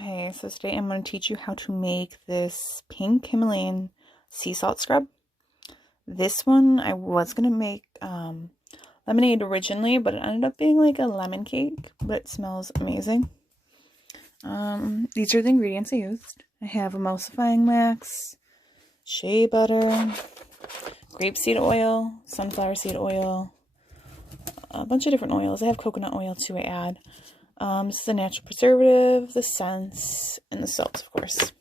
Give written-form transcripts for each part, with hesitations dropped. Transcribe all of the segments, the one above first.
Hey, so today I'm going to teach you how to make this pink Himalayan sea salt scrub. This one I was going to make lemonade originally, but it ended up being like a lemon cake, but it smells amazing. These are the ingredients I used. I have emulsifying wax, shea butter, grapeseed oil, sunflower seed oil, a bunch of different oils. I have coconut oil too, I add. This is the natural preservative, the scents, and the salt, of course.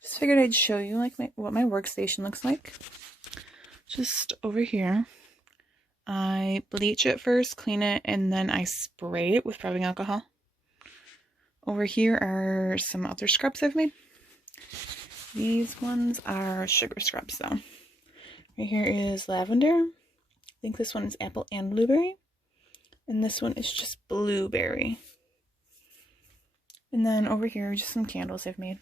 Just figured I'd show you like what my workstation looks like. Just over here, I bleach it first, clean it, and then I spray it with rubbing alcohol. Over here are some other scrubs I've made. These ones are sugar scrubs though. Right here is lavender. I think this one is apple and blueberry. And this one is just blueberry. And then over here, just some candles I've made.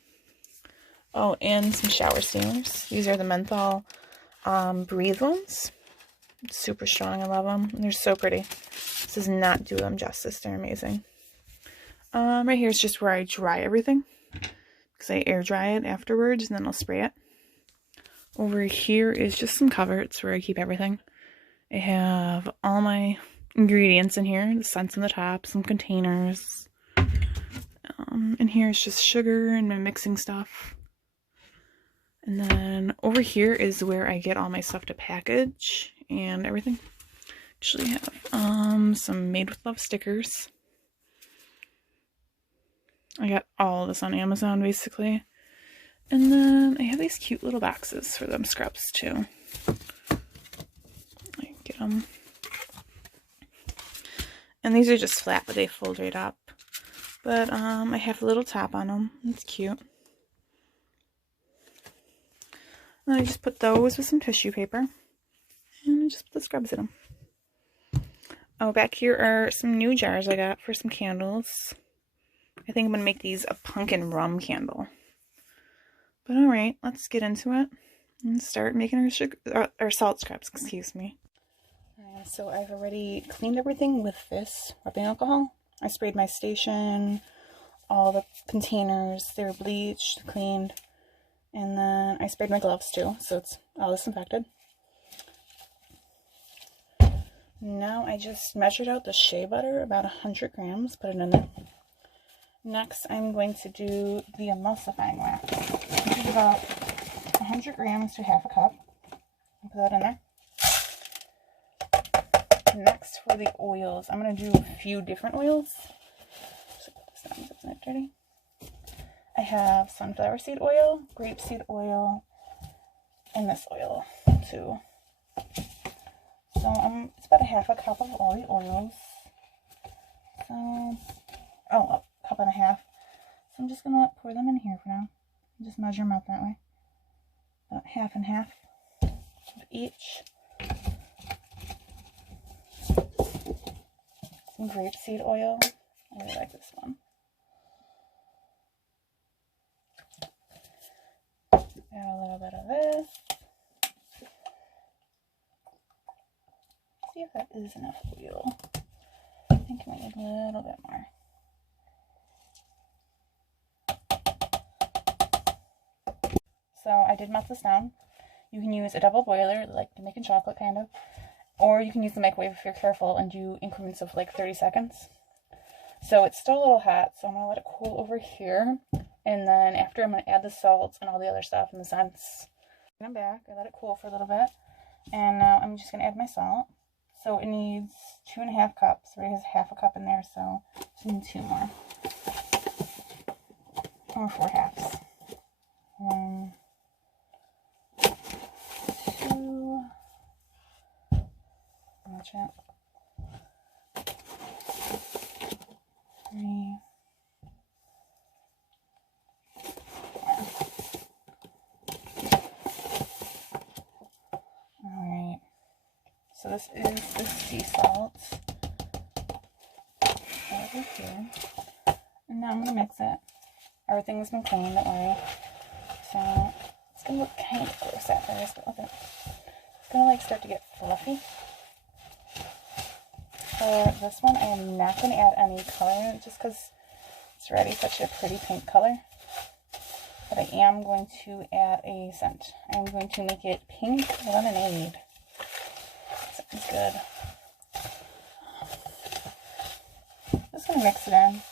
Oh, and some shower steamers. These are the menthol breathe ones. It's super strong. I love them. And they're so pretty. This does not do them justice. They're amazing. Right here is just where I dry everything. Because I air dry it afterwards and then I'll spray it. Over here is just some cupboards where I keep everything. I have all my ingredients in here, the scents on the top, some containers. And here is just sugar and my mixing stuff. And then over here is where I get all my stuff to package and everything. Actually have some Made with Love stickers. I got all this on Amazon basically. And then I have these cute little boxes for them scrubs too. I get them. And these are just flat, but they fold right up. But I have a little top on them. It's cute. And I just put those with some tissue paper. And I just put the scrubs in them. Oh, back here are some new jars I got for some candles. I think I'm going to make these a pumpkin rum candle. But alright, let's get into it. And start making our salt scrubs, excuse me. So I've already cleaned everything with this rubbing alcohol. I sprayed my station, all the containers, they were bleached, cleaned, and then I sprayed my gloves too, so it's all disinfected. Now I just measured out the shea butter, about 100 grams, put it in there. Next I'm going to do the emulsifying wax, which is about 100 grams to half a cup. I'll put that in there. Next, for the oils, I'm going to do a few different oils. Just put this down so it's not dirty. I have sunflower seed oil, grapeseed oil, and this oil too. So it's about a half a cup of all the oils. So, a cup and a half. So I'm just going to pour them in here for now. Just measure them out that way. About half and half of each. Some grapeseed oil. I really like this one. Add a little bit of this. See if that is enough oil. I think I might need a little bit more. So I did melt this down. You can use a double boiler, like you're making chocolate kind of. Or you can use the microwave if you're careful and do increments of like 30 seconds. So it's still a little hot, so I'm going to let it cool over here. And then after, I'm going to add the salt and all the other stuff and the scents. I'm back. I let it cool for a little bit. And now I'm just going to add my salt. So it needs 2.5 cups. It already has half a cup in there, so I need 2 more. Or 4 halves. 1, 2. Watch it. 3. 4. Alright. So this is the sea salt. Over here. And now I'm going to mix it. Everything's been cleaned, don't worry. So it's going to look kind of gross at first, but look at it. It's going to like start to get fluffy. For this one, I am not going to add any color in it just because It's already such a pretty pink color. But I am going to add a scent. I'm going to make it pink lemonade. Sounds good. Just going to mix it in.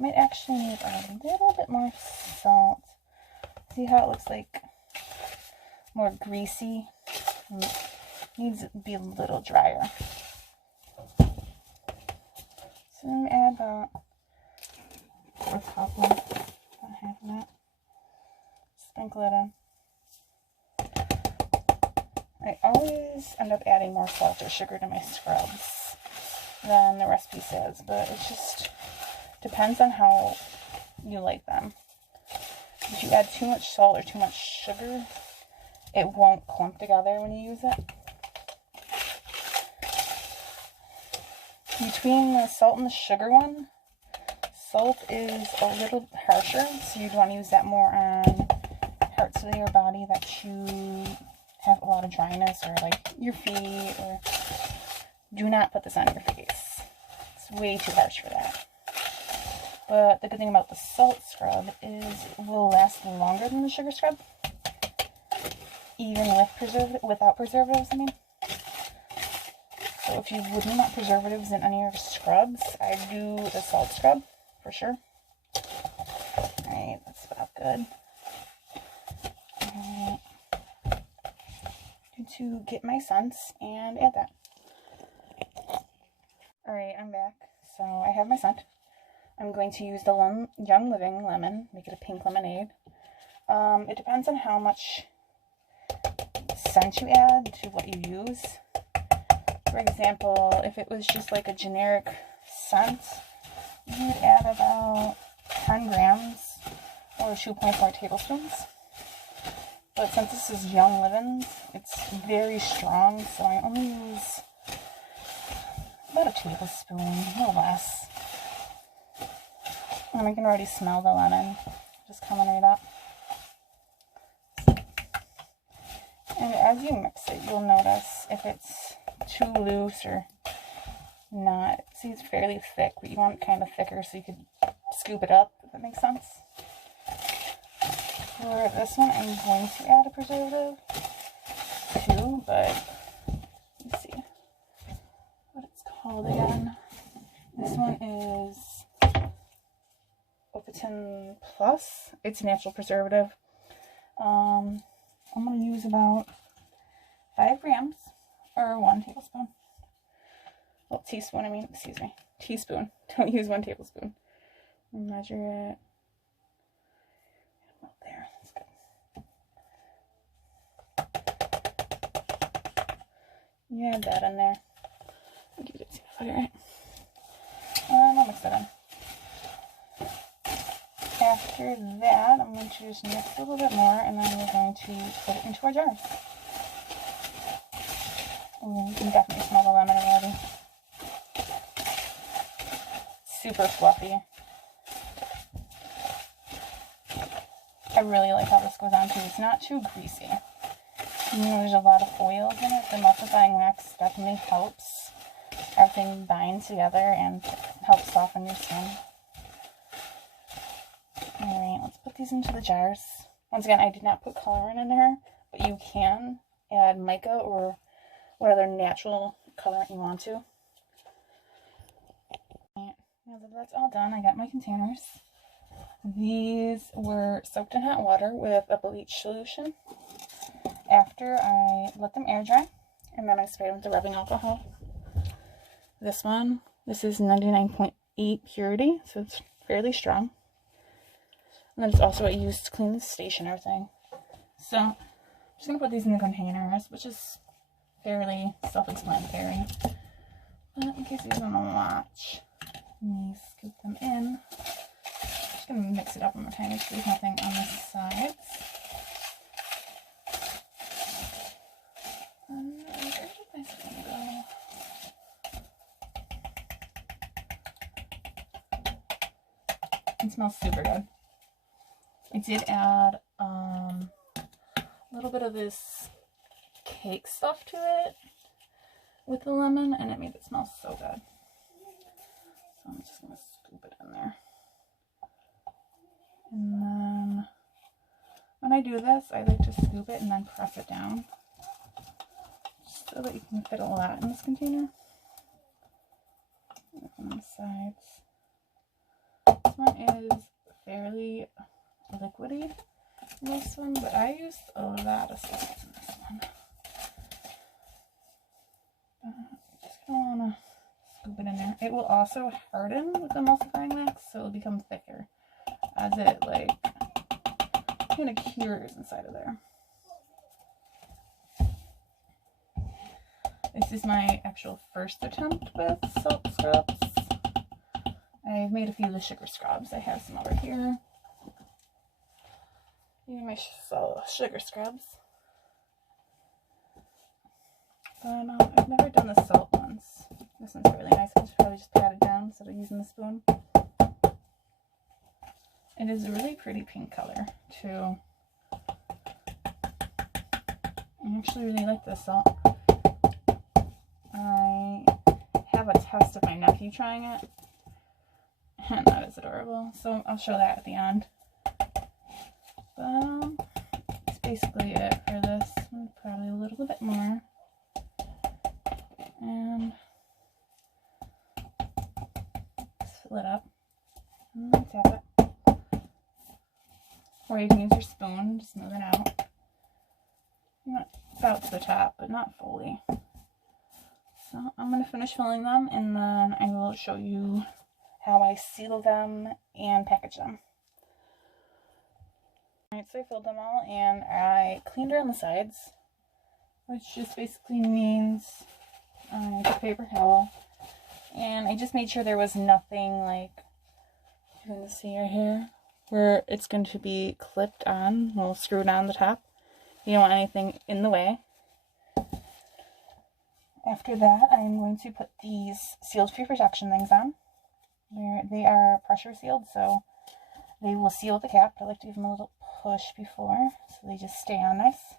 Might actually need a little bit more salt. See how it looks like more greasy? It needs to be a little drier. So I'm going to add about a cup, about half of that. Sprinkle it in. I always end up adding more salt or sugar to my scrubs than the recipe says, but it just depends on how you like them. If you add too much salt or too much sugar, it won't clump together when you use it. Between the salt and the sugar one, salt is a little harsher, so you'd want to use that more on parts of your body that you have a lot of dryness, or like your feet, or do not put this on your face. It's way too harsh for that. But the good thing about the salt scrub is it will last longer than the sugar scrub, even with without preservatives, I mean. So if you wouldn't want preservatives in any of your scrubs, I'd do the salt scrub for sure. Alright, that's about good. Alright. Going to get my scents and add that. Alright, I'm back. So I have my scent. I'm going to use the Young Living lemon, make it a pink lemonade. It depends on how much scent you add to what you use. For example, if it was just like a generic scent, you'd add about 10 grams or 2.4 tablespoons. But since this is Young Living, it's very strong, so I only use about a tablespoon, a little less. And I can already smell the lemon just coming right up. And as you mix it, you'll notice if it's too loose or not. See, it's fairly thick, but you want it kind of thicker so you could scoop it up, if that makes sense. For this one, I'm going to add a preservative too, but let's see what it's called again. This one is Opitin Plus. It's a natural preservative. I'm going to use about 5 grams or 1 tablespoon. Well, teaspoon, I mean, excuse me. Teaspoon. Don't use 1 tablespoon. Measure it. About there. That's good. You add that in there. I'll give it a right. And I'll mix that in. After that, I'm going to just mix a little bit more, and then we're going to put it into our jars. Ooh, you can definitely smell the lemon already. Super fluffy. I really like how this goes on too. It's not too greasy. You know, there's a lot of oils in it. The emulsifying wax definitely helps everything bind together and helps soften your skin. Alright, let's put these into the jars. Once again, I did not put colorant in there, but you can add mica or what other natural colorant you want to. Now that that's all done, I got my containers. These were soaked in hot water with a bleach solution. After I let them air dry, and then I sprayed them with the rubbing alcohol. This is 99.8 purity, so it's fairly strong. And then it's also what I used to clean the stationer thing. So, I'm just going to put these in the containers, which is fairly self-explanatory. But in case you don't watch, let me scoop them in. I'm just going to mix it up one more time, make sure there's nothing on the sides. And where did my spoon go? It smells super good. I did add a little bit of this cake stuff to it with the lemon, and it made it smell so good. So I'm just going to scoop it in there. I do this, I like to scoop it and then press it down so that you can fit a lot in this container. On the sides. This one is fairly liquidy, this one, but I used a lot of stuff in this one. Just gonna wanna scoop it in there. It will also harden with the emulsifying wax, so it'll become thicker as it like kind of cures inside of there. This is my actual first attempt with salt scrubs. I've made a few of the sugar scrubs. I have some over here. These are my sugar scrubs. But I've never done the salt ones. This one's really nice. I should probably just pat it down instead of using the spoon. It is a really pretty pink color too. I actually really like this salt. I have a test of my nephew trying it, and that is adorable. So I'll show that at the end. But that's basically it for this. Probably a little bit more. And fill it up. And tap it. Or you can use your spoon to smooth it out. Not about to the top, but not fully. So I'm going to finish filling them, and then I will show you how I seal them and package them. Alright, so I filled them all, and I cleaned around the sides, which just basically means I took a paper towel, and I just made sure there was nothing like, you can see right here, where it's going to be clipped on, well, screwed on the top. You don't want anything in the way. After that, I'm going to put these seal-free protection things on. They are pressure sealed, so they will seal the cap. I like to give them a little push before, so they just stay on nice.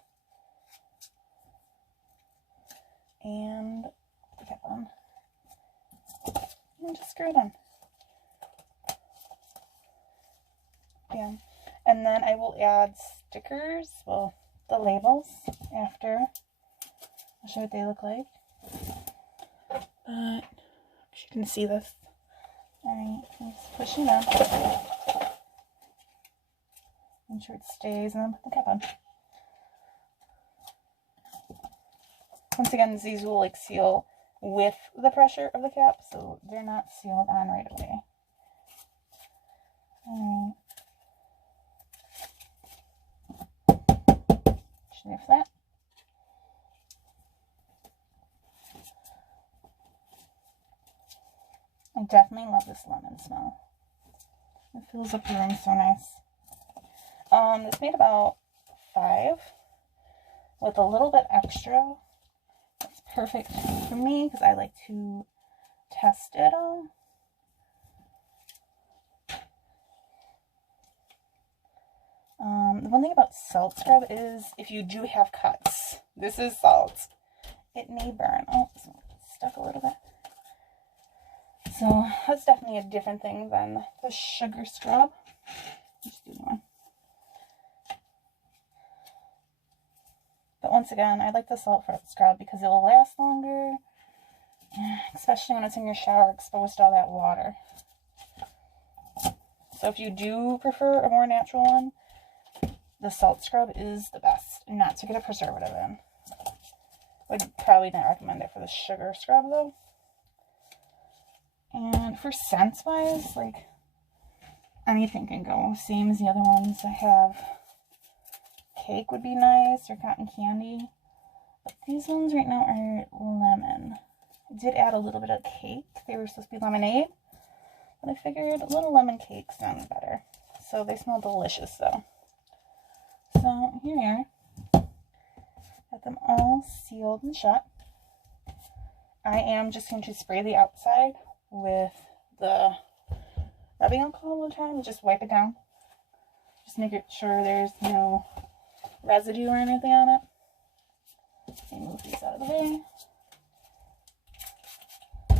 And put the cap on. And just screw it on. Yeah. And then I will add stickers, well, the labels after. I'll show you what they look like. But you can see this. Alright, just push it up. Make sure it stays, and then put the cap on. Once again, these will like seal with the pressure of the cap, so they're not sealed on right away. Alright. Sniff that. I definitely love this lemon smell. It fills up the room so nice. This made about 5 with a little bit extra. That's perfect for me because I like to test it all. The one thing about salt scrub is if you do have cuts, this is salt, it may burn. Oh, this one stuck a little bit. So that's definitely a different thing than the sugar scrub. Just do one. But once again, I like the salt scrub because it will last longer, especially when it's in your shower exposed to all that water. So if you do prefer a more natural one, the salt scrub is the best, not to get a preservative in. Would probably not recommend it for the sugar scrub though. And for scents wise, like anything can go, same as the other ones. I have cake would be nice, or cotton candy, but these ones right now are lemon. I did add a little bit of cake. They were supposed to be lemonade, but I figured a little lemon cake sounded better. So they smell delicious though. So here we are. Got them all sealed and shut. I am just going to spray the outside with the rubbing alcohol all the time. Just wipe it down. Just make sure there's no residue or anything on it. Let me move these out of the way. I'm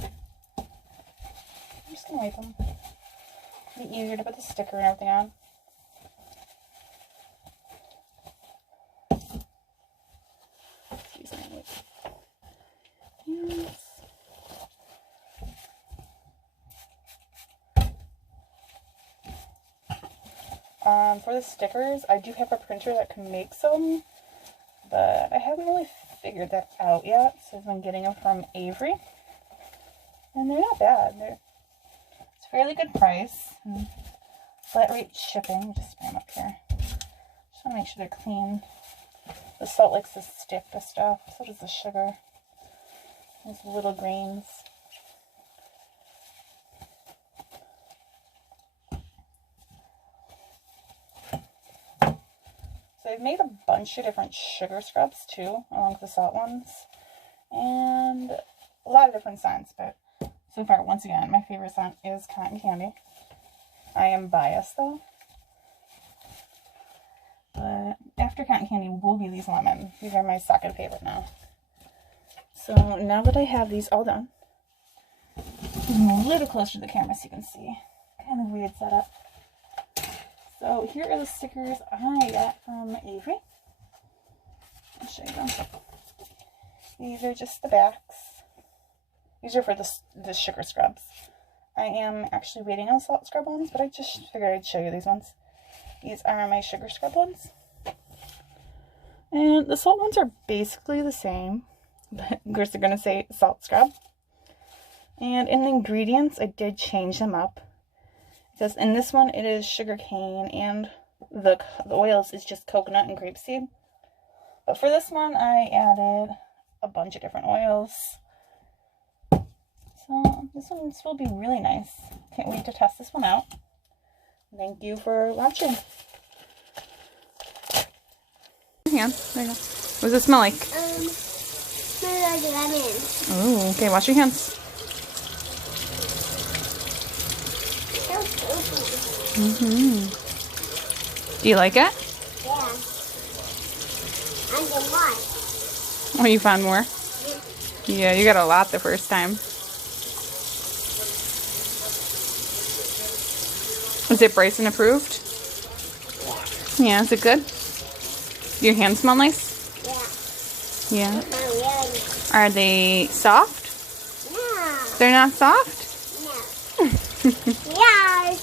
just going to wipe them. It'll be easier to put the sticker and everything on. these. For the stickers, I do have a printer that can make some, but I haven't really figured that out yet. So I've been getting them from Avery, and they're not bad. It's a fairly good price. Flat rate shipping. Just spray them up here. Just want to make sure they're clean. The salt likes to stick to stuff. So does the sugar. These little grains. So I've made a bunch of different sugar scrubs too, along with the salt ones. And a lot of different scents, but so far, once again, my favorite scent is cotton candy. I am biased though. But after cotton candy will be these lemon. These are my second favorite now. So now that I have these all done, I'm a little closer to the camera so you can see. Kind of weird setup. So here are the stickers I got from Avery. I'll show you them. These are just the backs. These are for the sugar scrubs. I am actually waiting on salt scrub ones, but I just figured I'd show you these ones. These are my sugar scrub ones. And the salt ones are basically the same, but of course they're going to say salt scrub. And in the ingredients, I did change them up. Because in this one, it is sugar cane, and the oils is just coconut and grapeseed. But for this one, I added a bunch of different oils. So this will be really nice. Can't wait to test this one out. Thank you for watching. Yeah, there you go. What does it smell like? Smells like lemon. Oh, okay. Wash your hands. Do you like it? Yeah. And the what? Oh, you found more? Yeah, you got a lot the first time. Is it Bryson approved? Yeah, is it good? Your hands smell nice? Yeah. Yeah. Really. Are they soft? No. They're not soft? No. Yeah.